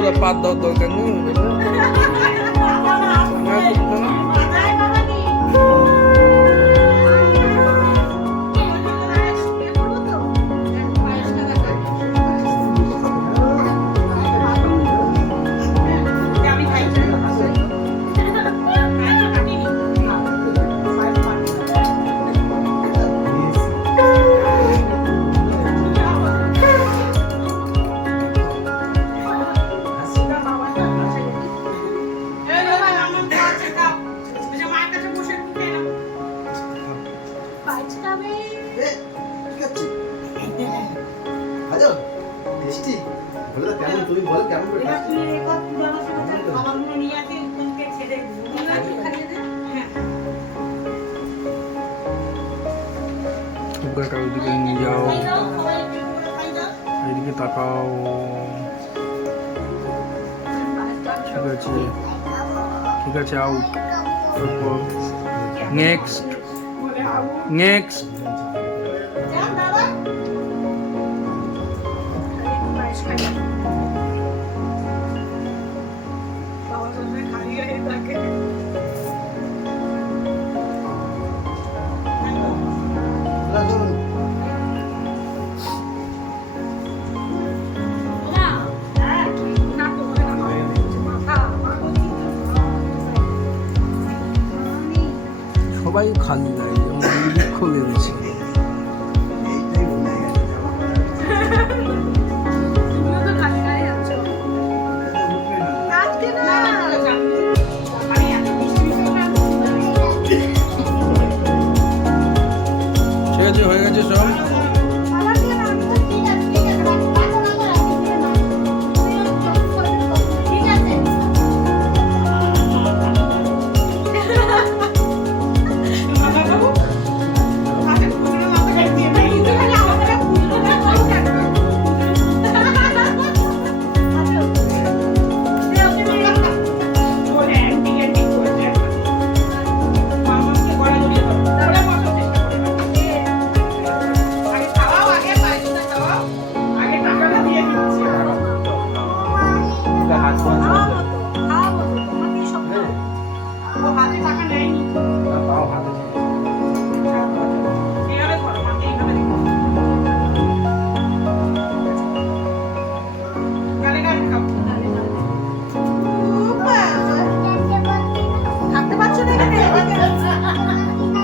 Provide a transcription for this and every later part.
ওরা পাত দেওয়ার দরকার নেই। ওইদিকে নিয়ে যাও, এইদিকে তাকাও। ঠিক আছে, ঠিক আছে, আউট। Next, next. সবাই খালি গায়ে দুঃখ ভেবেছে। ঠিক আছে, হয়ে গেছে সব।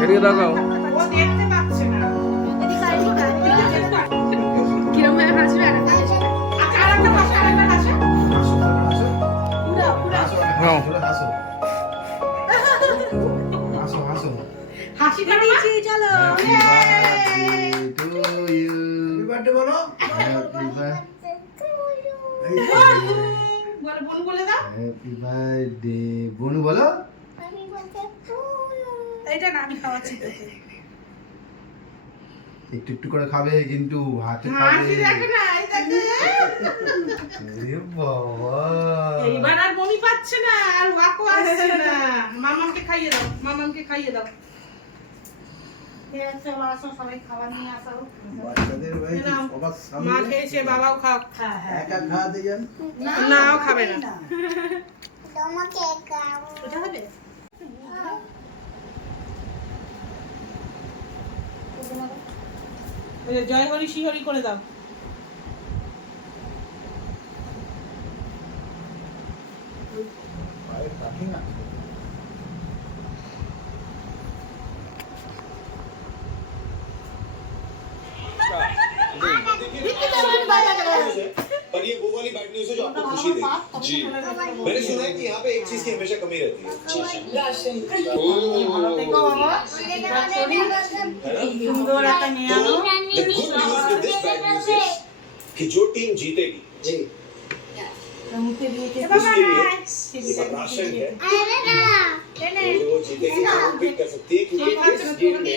এদিকে দেখাও। হাসি দিয়েছি, চলো। বলো বনু বলে দাও। হ্যাপি বার্থডে বনু বলো। এইটা না, আমি খাওয়াচ্ছি তোকে। একটু একটু করে খাবে কিন্তু হাতে খাবে। হাসি দেখো না, এই দেখো। আরে বাবা, এইবার আর বমি পাচ্ছে না, আর ওয়াকও আসছে না। মামাকে খাইয়ে দাও, মামাকে খাইয়ে দাও। চলো আসো, সবাই খাবার নিয়ে আসো। বাচ্চাদের ভাই সবার সামনে মা খেয়েছে, বাবাও খাও। একা খাওয়াতে যান না, ও খাবে না। তোমাকে খাও। ওটা হবে? ওই যে জয় হরি শিহরি করে দাও। পাখি না पर ये वो वाली बैड न्यूज है जो आपको खुशी देगी। जी मैंने सुना है कि यहाँ पे एक चीज की हमेशा कमी रहती है। तो the good news with this bad news is कि जो टीम जीतेगी जी उसके लिए एक राशन है और वो जीतेगी तो पिक कर सकती है क्योंकि इस गेम में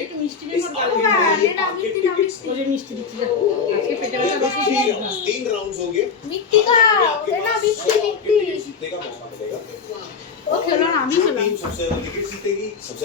इस मार्केट टिकट्स 3 राउंड्स होंगे मिट्टी का ना मिट्टी जीतने का मौका मिलेगा। ও খেলো না, আমি খেলাম। टीम सबसे ज्यादा टिकट जीतेगी सबसे